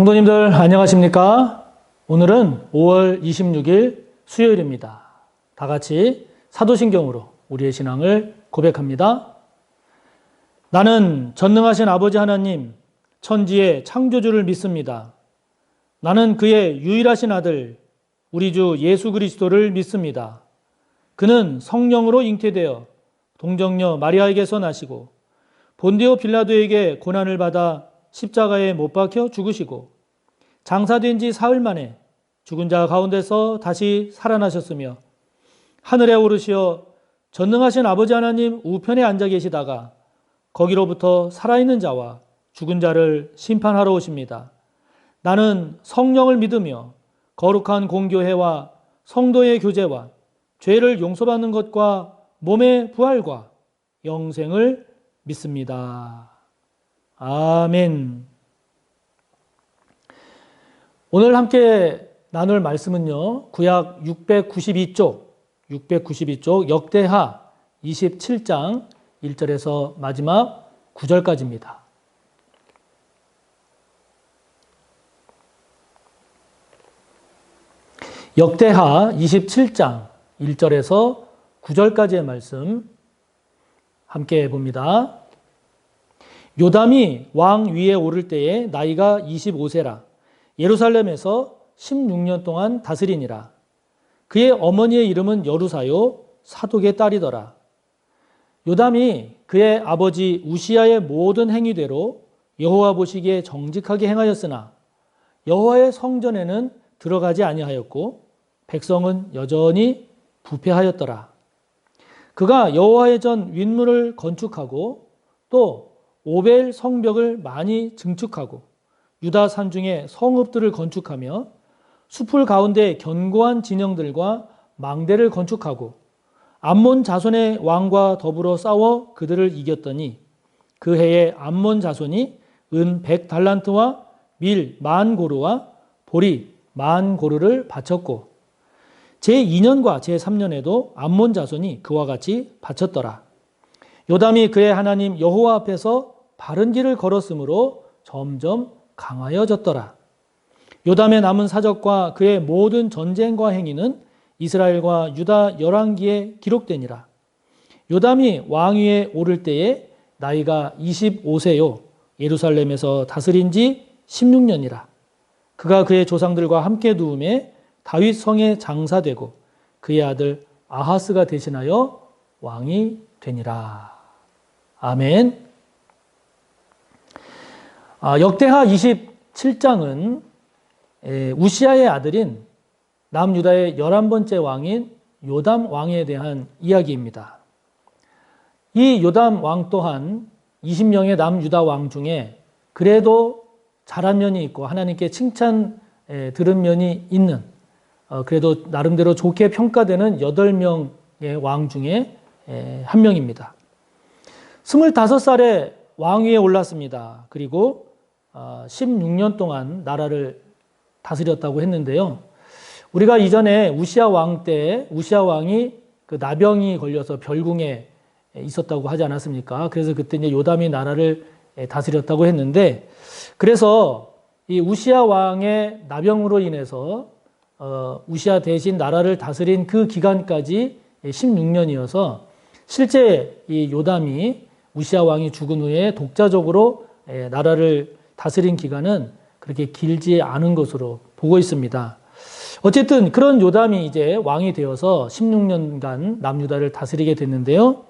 성도님들 안녕하십니까? 오늘은 5월 26일 수요일입니다. 다 같이 사도신경으로 우리의 신앙을 고백합니다. 나는 전능하신 아버지 하나님, 천지의 창조주를 믿습니다. 나는 그의 유일하신 아들, 우리 주 예수 그리스도를 믿습니다. 그는 성령으로 잉태되어 동정녀 마리아에게서 나시고 본디오 빌라도에게 고난을 받아 십자가에 못 박혀 죽으시고 장사된 지 사흘 만에 죽은 자 가운데서 다시 살아나셨으며 하늘에 오르시어 전능하신 아버지 하나님 우편에 앉아 계시다가 거기로부터 살아있는 자와 죽은 자를 심판하러 오십니다. 나는 성령을 믿으며 거룩한 공교회와 성도의 교제와 죄를 용서받는 것과 몸의 부활과 영생을 믿습니다. 아멘. 오늘 함께 나눌 말씀은요, 구약 692쪽 역대하 27장 1절에서 마지막 9절까지입니다. 역대하 27장 1절에서 9절까지의 말씀 함께 봅니다. 요담이 왕 위에 오를 때에 나이가 25세라 예루살렘에서 16년 동안 다스리니라. 그의 어머니의 이름은 여루사요 사독의 딸이더라. 요담이 그의 아버지 우시야의 모든 행위대로 여호와 보시기에 정직하게 행하였으나 여호와의 성전에는 들어가지 아니하였고 백성은 여전히 부패하였더라. 그가 여호와의 전 윗문을 건축하고 또 오벨 성벽을 많이 증축하고 유다 산중에 성읍들을 건축하며 숲을 가운데 견고한 진영들과 망대를 건축하고 암몬 자손의 왕과 더불어 싸워 그들을 이겼더니 그 해에 암몬 자손이 은 100달란트와 밀 10,000고르와 보리 10,000고르를 바쳤고 제2년과 제3년에도 암몬 자손이 그와 같이 바쳤더라. 요담이 그의 하나님 여호와 앞에서 바른 길을 걸었으므로 점점 강하여졌더라. 요담의 남은 사적과 그의 모든 전쟁과 행위는 이스라엘과 유다 열왕기에 기록되니라. 요담이 왕위에 오를 때에 나이가 25세요 예루살렘에서 다스린 지 16년이라. 그가 그의 조상들과 함께 누움에 다윗 성에 장사되고 그의 아들 아하스가 대신하여 왕이 되니라. 아멘. 역대하 27장은 우시야의 아들인 남유다의 11번째 왕인 요담 왕에 대한 이야기입니다. 이 요담 왕 또한 20명의 남유다 왕 중에 그래도 잘한 면이 있고 하나님께 칭찬 들은 면이 있는 그래도 나름대로 좋게 평가되는 8명의 왕 중에 한 명입니다. 25살에 왕위에 올랐습니다. 그리고 16년 동안 나라를 다스렸다고 했는데요. 우리가 이전에 우시야 왕 때 우시야 왕이 그 나병이 걸려서 별궁에 있었다고 하지 않았습니까? 그래서 그때 이제 요담이 나라를 다스렸다고 했는데, 그래서 이 우시야 왕의 나병으로 인해서 우시야 대신 나라를 다스린 그 기간까지 16년이어서 실제 이 요담이 우시야 왕이 죽은 후에 독자적으로 나라를 다스린 기간은 그렇게 길지 않은 것으로 보고 있습니다. 어쨌든 그런 요담이 이제 왕이 되어서 16년간 남유다를 다스리게 됐는데요.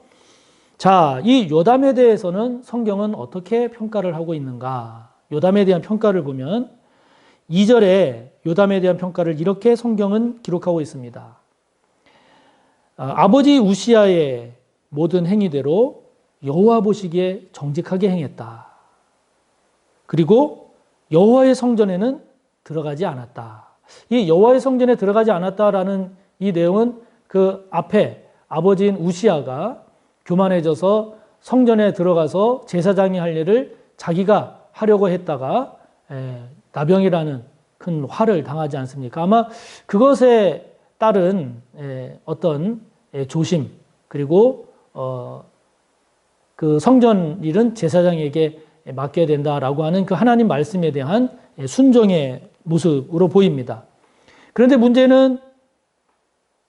자, 이 요담에 대해서는 성경은 어떻게 평가를 하고 있는가? 요담에 대한 평가를 보면 2절에 요담에 대한 평가를 이렇게 성경은 기록하고 있습니다. 아버지 우시야의 모든 행위대로 여호와 보시기에 정직하게 행했다. 그리고 여호와의 성전에는 들어가지 않았다. 이 여호와의 성전에 들어가지 않았다라는 이 내용은 그 앞에 아버지인 우시야가 교만해져서 성전에 들어가서 제사장이 할 일을 자기가 하려고 했다가 나병이라는 큰 화를 당하지 않습니까? 아마 그것에 따른 어떤 조심, 그리고 그 성전 일은 제사장에게 맡겨야 된다라고 하는 그 하나님 말씀에 대한 순종의 모습으로 보입니다. 그런데 문제는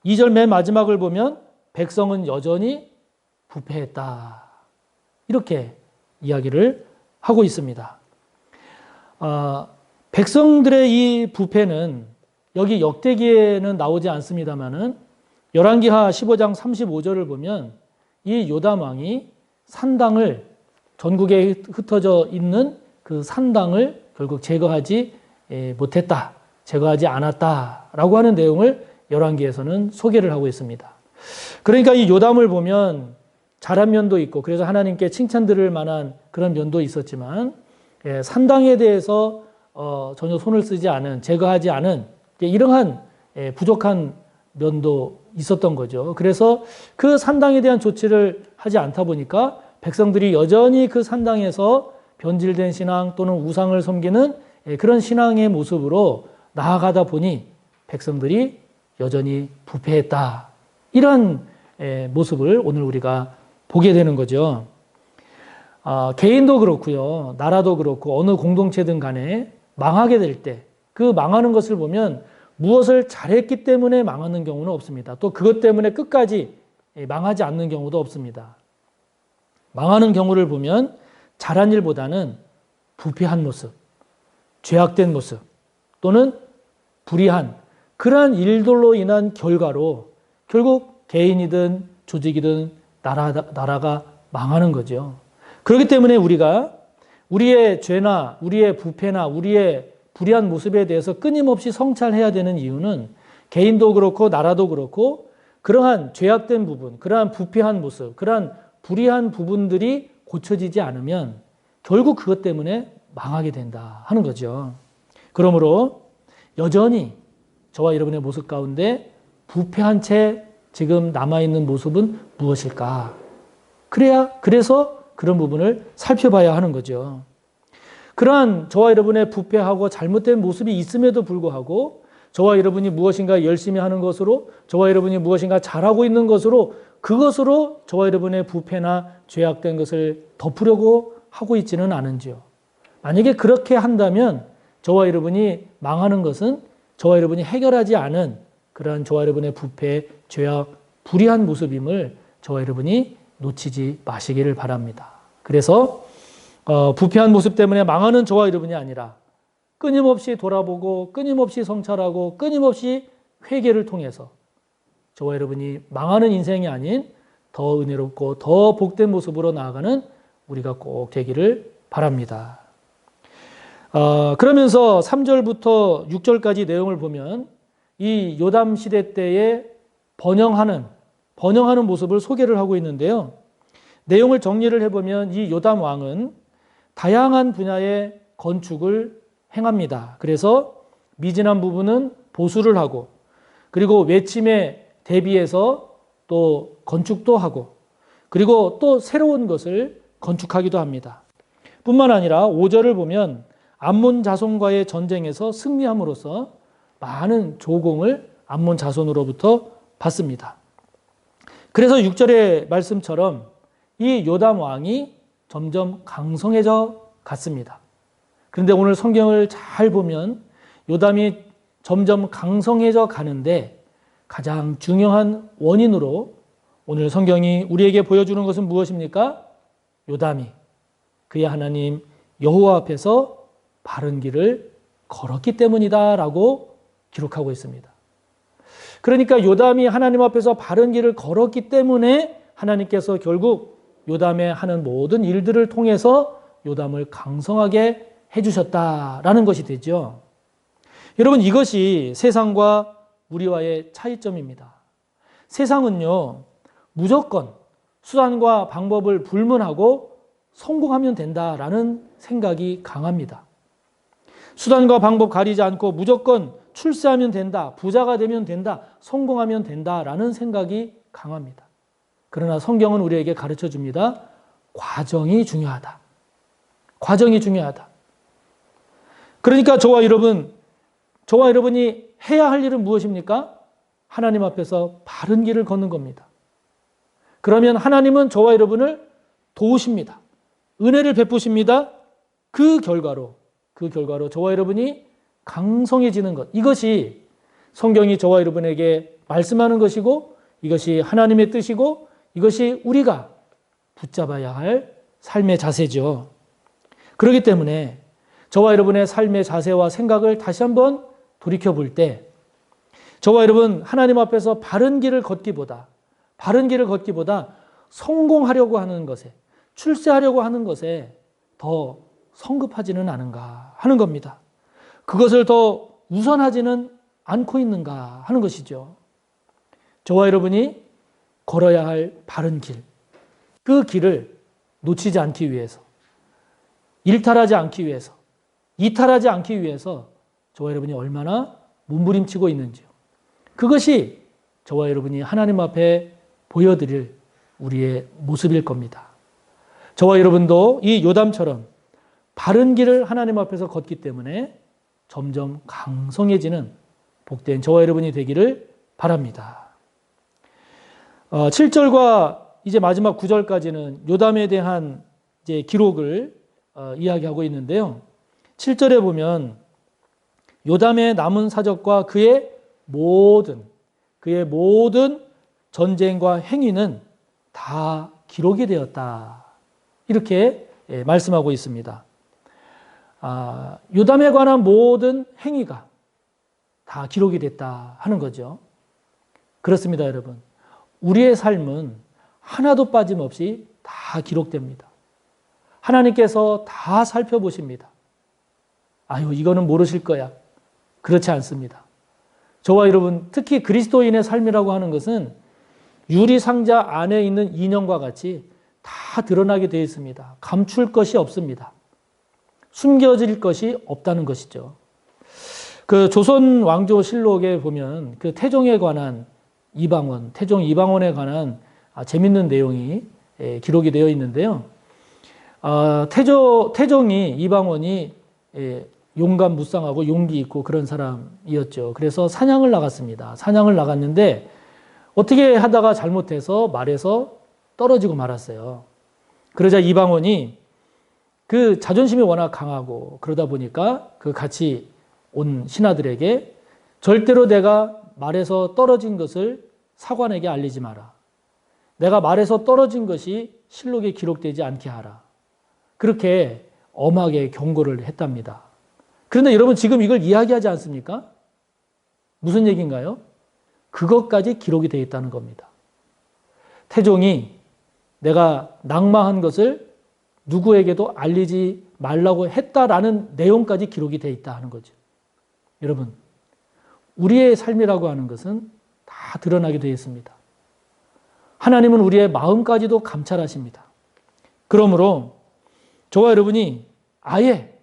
2절 맨 마지막을 보면 백성은 여전히 부패했다. 이렇게 이야기를 하고 있습니다. 백성들의 이 부패는 여기 역대기에는 나오지 않습니다만은 열왕기하 15장 35절을 보면 이 요담 왕이 산당을 전국에 흩어져 있는 그 산당을 결국 제거하지 못했다. 제거하지 않았다라고 하는 내용을 열왕기에서는 소개를 하고 있습니다. 그러니까 이 요담을 보면 잘한 면도 있고 그래서 하나님께 칭찬 들을 만한 그런 면도 있었지만 산당에 대해서 전혀 손을 쓰지 않은 제거하지 않은 이러한 부족한 면도 있었던 거죠. 그래서 그 산당에 대한 조치를 하지 않다 보니까 백성들이 여전히 그 산당에서 변질된 신앙 또는 우상을 섬기는 그런 신앙의 모습으로 나아가다 보니 백성들이 여전히 부패했다. 이런 모습을 오늘 우리가 보게 되는 거죠. 개인도 그렇고요. 나라도 그렇고 어느 공동체든 간에 망하게 될 때 그 망하는 것을 보면 무엇을 잘했기 때문에 망하는 경우는 없습니다. 또 그것 때문에 끝까지 망하지 않는 경우도 없습니다. 망하는 경우를 보면 잘한 일보다는 부패한 모습, 죄악된 모습 또는 불의한 그러한 일들로 인한 결과로 결국 개인이든 조직이든 나라가 망하는 거죠. 그렇기 때문에 우리가 우리의 죄나 우리의 부패나 우리의 불의한 모습에 대해서 끊임없이 성찰해야 되는 이유는 개인도 그렇고 나라도 그렇고 그러한 죄악된 부분, 그러한 부패한 모습, 그러한 불의한 부분들이 고쳐지지 않으면 결국 그것 때문에 망하게 된다 하는 거죠. 그러므로 여전히 저와 여러분의 모습 가운데 부패한 채 지금 남아있는 모습은 무엇일까? 그래서 그런 부분을 살펴봐야 하는 거죠. 그러한 저와 여러분의 부패하고 잘못된 모습이 있음에도 불구하고 저와 여러분이 무엇인가 열심히 하는 것으로 저와 여러분이 무엇인가 잘하고 있는 것으로 그것으로 저와 여러분의 부패나 죄악된 것을 덮으려고 하고 있지는 않은지요. 만약에 그렇게 한다면 저와 여러분이 망하는 것은 저와 여러분이 해결하지 않은 그러한 저와 여러분의 부패, 죄악, 불의한 모습임을 저와 여러분이 놓치지 마시기를 바랍니다. 그래서 부패한 모습 때문에 망하는 저와 여러분이 아니라 끊임없이 돌아보고 끊임없이 성찰하고 끊임없이 회개를 통해서 저와 여러분이 망하는 인생이 아닌 더 은혜롭고 더 복된 모습으로 나아가는 우리가 꼭 되기를 바랍니다. 그러면서 3절부터 6절까지 내용을 보면 이 요담 시대 때에 번영하는 모습을 소개를 하고 있는데요. 내용을 정리를 해보면 이 요담 왕은 다양한 분야의 건축을 행합니다. 그래서 미진한 부분은 보수를 하고 그리고 외침에 대비해서 또 건축도 하고 그리고 또 새로운 것을 건축하기도 합니다. 뿐만 아니라 5절을 보면 암몬 자손과의 전쟁에서 승리함으로써 많은 조공을 암몬 자손으로부터 받습니다. 그래서 6절의 말씀처럼 이 요담 왕이 점점 강성해져 갔습니다. 그런데 오늘 성경을 잘 보면 요담이 점점 강성해져 가는데 가장 중요한 원인으로 오늘 성경이 우리에게 보여주는 것은 무엇입니까? 요담이 그의 하나님 여호와 앞에서 바른 길을 걸었기 때문이다라고 기록하고 있습니다. 그러니까 요담이 하나님 앞에서 바른 길을 걸었기 때문에 하나님께서 결국 요담의 하는 모든 일들을 통해서 요담을 강성하게 해주셨다라는 것이 되죠. 여러분 이것이 세상과 우리와의 차이점입니다. 세상은요 무조건 수단과 방법을 불문하고 성공하면 된다라는 생각이 강합니다. 수단과 방법 가리지 않고 무조건 출세하면 된다, 부자가 되면 된다, 성공하면 된다라는 생각이 강합니다. 그러나 성경은 우리에게 가르쳐 줍니다. 과정이 중요하다. 과정이 중요하다. 그러니까 저와 여러분이 해야 할 일은 무엇입니까? 하나님 앞에서 바른 길을 걷는 겁니다. 그러면 하나님은 저와 여러분을 도우십니다. 은혜를 베푸십니다. 그 결과로 저와 여러분이 강성해지는 것, 이것이 성경이 저와 여러분에게 말씀하는 것이고 이것이 하나님의 뜻이고 이것이 우리가 붙잡아야 할 삶의 자세죠. 그렇기 때문에 저와 여러분의 삶의 자세와 생각을 다시 한번 돌이켜볼 때 저와 여러분 하나님 앞에서 바른 길을 걷기보다 성공하려고 하는 것에, 출세하려고 하는 것에 더 성급하지는 않은가 하는 겁니다. 그것을 더 우선하지는 않고 있는가 하는 것이죠. 저와 여러분이 걸어야 할 바른 길, 그 길을 놓치지 않기 위해서, 일탈하지 않기 위해서, 이탈하지 않기 위해서 저와 여러분이 얼마나 몸부림치고 있는지요. 그것이 저와 여러분이 하나님 앞에 보여드릴 우리의 모습일 겁니다. 저와 여러분도 이 요담처럼 바른 길을 하나님 앞에서 걷기 때문에 점점 강성해지는 복된 저와 여러분이 되기를 바랍니다. 7절과 이제 마지막 9절까지는 요담에 대한 이제 기록을 이야기하고 있는데요. 7절에 보면 요담의 남은 사적과 그의 모든 전쟁과 행위는 다 기록이 되었다. 이렇게 말씀하고 있습니다. 요담에 관한 모든 행위가 다 기록이 됐다 하는 거죠. 그렇습니다, 여러분. 우리의 삶은 하나도 빠짐없이 다 기록됩니다. 하나님께서 다 살펴보십니다. 아유, 이거는 모르실 거야. 그렇지 않습니다. 저와 여러분, 특히 그리스도인의 삶이라고 하는 것은 유리상자 안에 있는 인형과 같이 다 드러나게 되어 있습니다. 감출 것이 없습니다. 숨겨질 것이 없다는 것이죠. 그 조선 왕조 실록에 보면 그 태종에 관한 태종 이방원에 관한 재밌는 내용이 기록이 되어 있는데요. 태종이 이방원이 용감무쌍하고 용기 있고 그런 사람이었죠. 그래서 사냥을 나갔습니다. 사냥을 나갔는데 어떻게 하다가 잘못해서 말에서 떨어지고 말았어요. 그러자 이방원이 그 자존심이 워낙 강하고 그러다 보니까 그 같이 온 신하들에게 절대로 내가 말에서 떨어진 것을 사관에게 알리지 마라. 내가 말에서 떨어진 것이 실록에 기록되지 않게 하라. 그렇게 엄하게 경고를 했답니다. 그런데 여러분 지금 이걸 이야기하지 않습니까? 무슨 얘기인가요? 그것까지 기록이 되어 있다는 겁니다. 태종이 내가 낙마한 것을 누구에게도 알리지 말라고 했다라는 내용까지 기록이 되어 있다 하는 거죠. 여러분, 우리의 삶이라고 하는 것은 다 드러나게 되어 있습니다. 하나님은 우리의 마음까지도 감찰하십니다. 그러므로 저와 여러분이 아예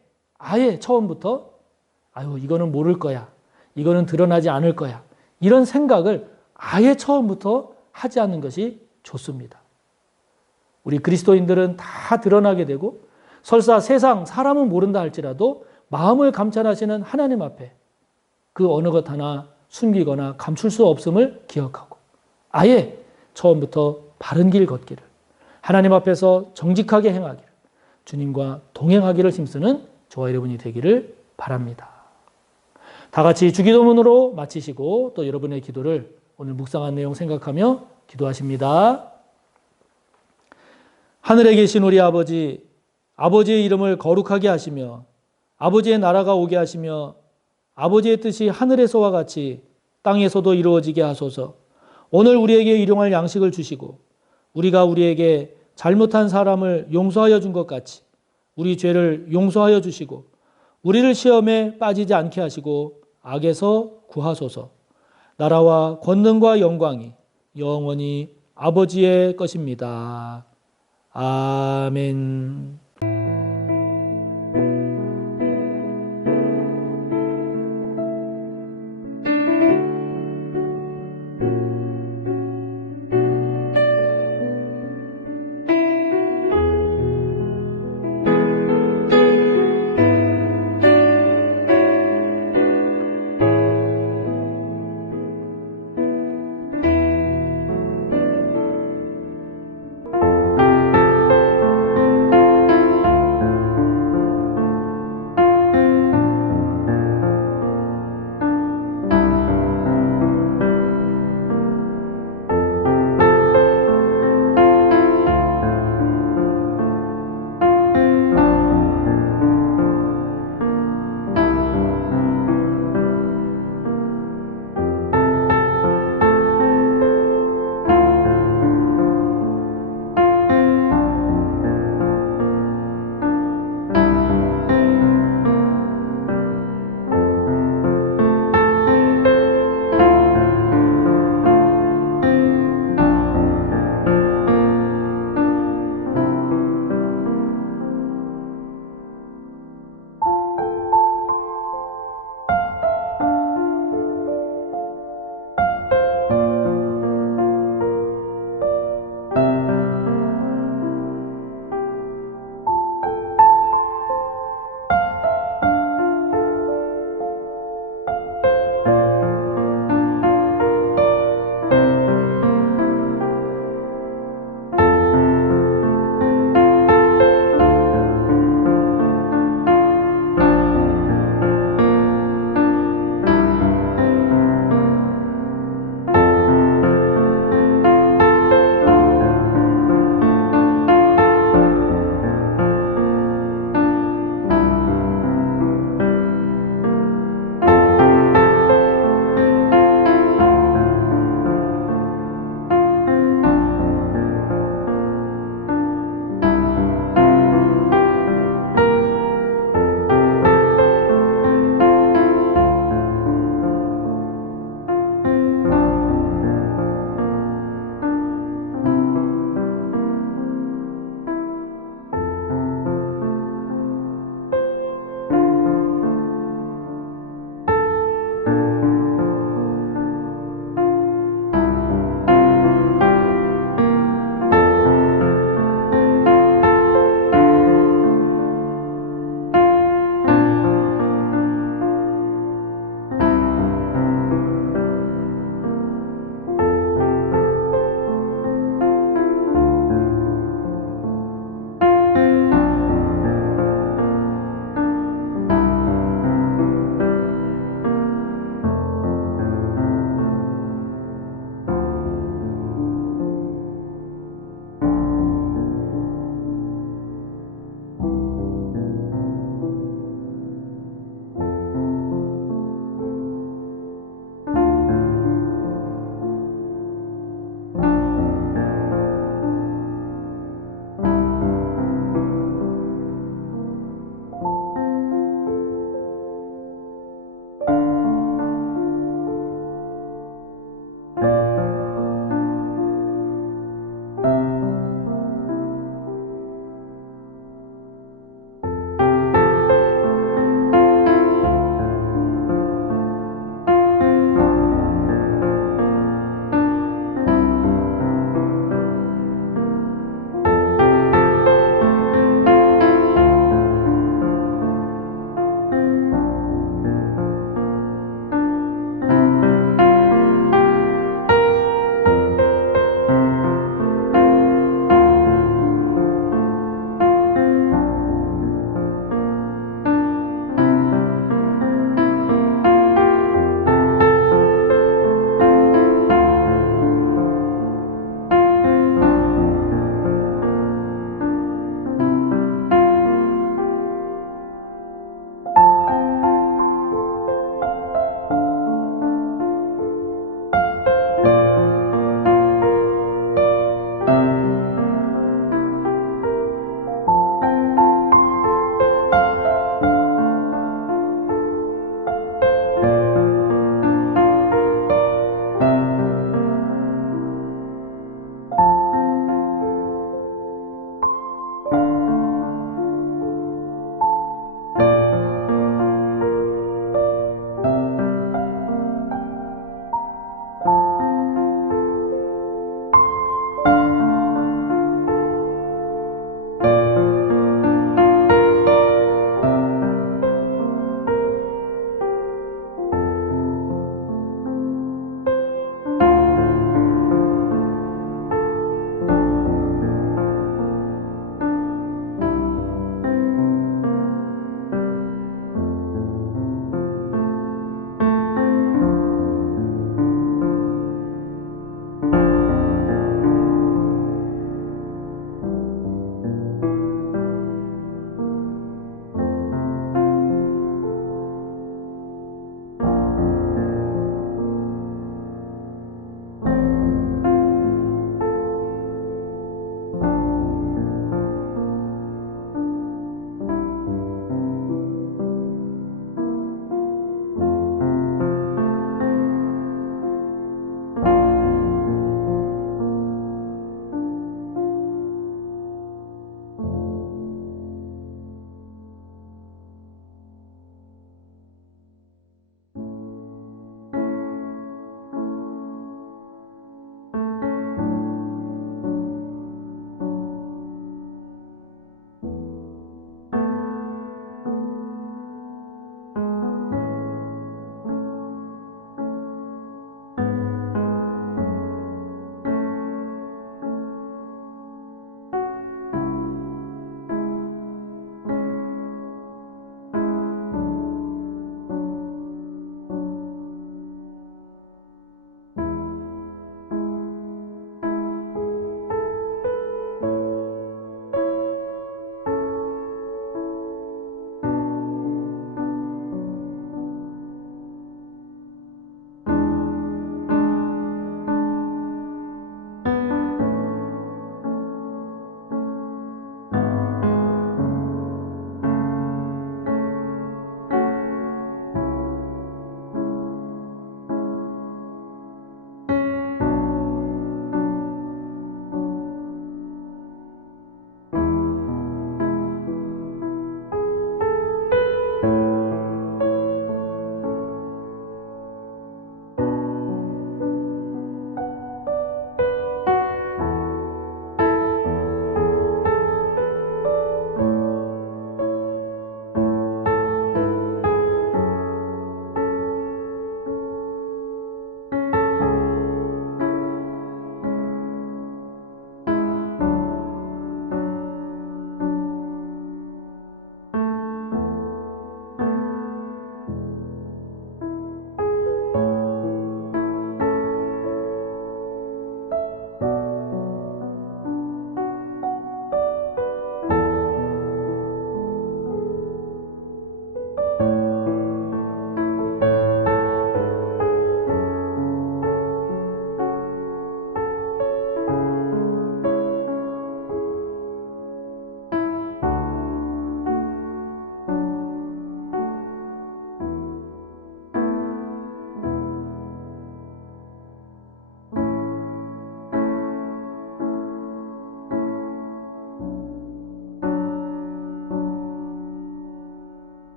처음부터 이거는 모를 거야. 이거는 드러나지 않을 거야. 이런 생각을 아예 처음부터 하지 않는 것이 좋습니다. 우리 그리스도인들은 다 드러나게 되고 설사 세상 사람은 모른다 할지라도 마음을 감찰하시는 하나님 앞에 그 어느 것 하나 숨기거나 감출 수 없음을 기억하고 아예 처음부터 바른 길 걷기를, 하나님 앞에서 정직하게 행하기를, 주님과 동행하기를 힘쓰는 저와 여러분이 되기를 바랍니다. 다 같이 주기도문으로 마치시고 또 여러분의 기도를 오늘 묵상한 내용 생각하며 기도하십니다. 하늘에 계신 우리 아버지, 아버지의 이름을 거룩하게 하시며 아버지의 나라가 오게 하시며 아버지의 뜻이 하늘에서와 같이 땅에서도 이루어지게 하소서. 오늘 우리에게 일용할 양식을 주시고 우리가 우리에게 잘못한 사람을 용서하여 준 것 같이 우리 죄를 용서하여 주시고 우리를 시험에 빠지지 않게 하시고 악에서 구하소서. 나라와 권능과 영광이 영원히 아버지의 것입니다. 아멘.